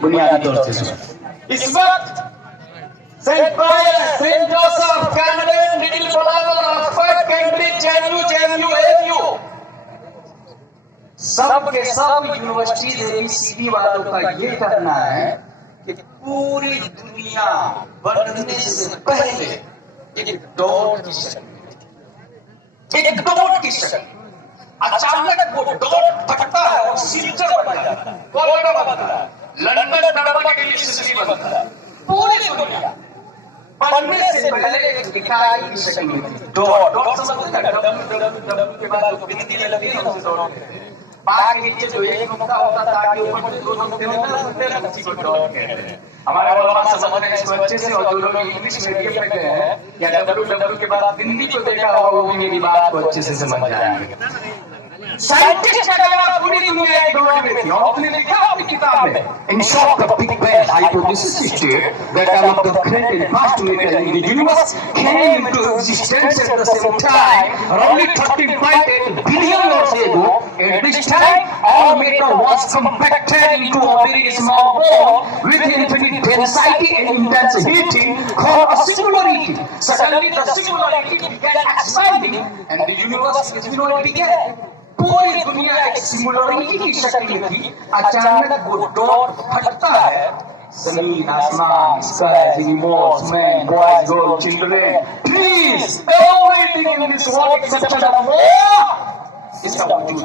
बुनियादी तौर से इस वक्त सेंट पॉल, सेंट जोसेफ, कैनवेन, लिटिल कोलाबल, ऑक्सफोर्ड, कैम्ब्रिज, जेएनयू, एएनयू, सब के सब यूनिवर्सिटी एबीसीडी वालों का ये कहना है कि पूरी दुनिया बनने से पहले एक डॉट की शक्ल, एक डॉट की शक्ल, अचानक वो डॉट फटता है और सिल्वर बन जाता है, कोलकाता बनता है, लंदन नंबर के लिए सिटी बनता है। पूरी दुनिया बनने से पहले एक इकाई की शक्ल में थी, डॉट। डॉट समझते हैं, डब्ल्यू के बाद बिंदी लगती है, उससे डॉट कहते हैं। बाग के नीचे जो एक नुक्ता होता था कि ऊपर दो नुक्ते होते हैं, उसी को डॉट कहते हैं। हमारे उलमा समझ रहे हैं इसको अच्छे से, और जो लोग इंग्लिश मीडियम में गए हैं या डब्ल्यू के बाद बिंदी को देखा होगा वो भी मेरी बात को अच्छे से समझ जाएंगे। साइंटिस्ट का कहना पूरी दुनिया एक डॉट में थी, और उसने लिखा अपनी किताब में, in short the big bang hypothesis state that all of the current and past matter in the universe came into existence at the same time roughly 35 billion years ago. At this time all matter was compacted into a very small ball with infinite density and intense heating called a singularity. Suddenly the singularity began expanding and the universe as we know it began. पूरी दुनिया एक singularity की शक्ल में थी, अचानक वो dot फटता है, जमीन, आसमान, sky, animals, man, boys, girls, children, trees, everything in this world except of इसका वजूद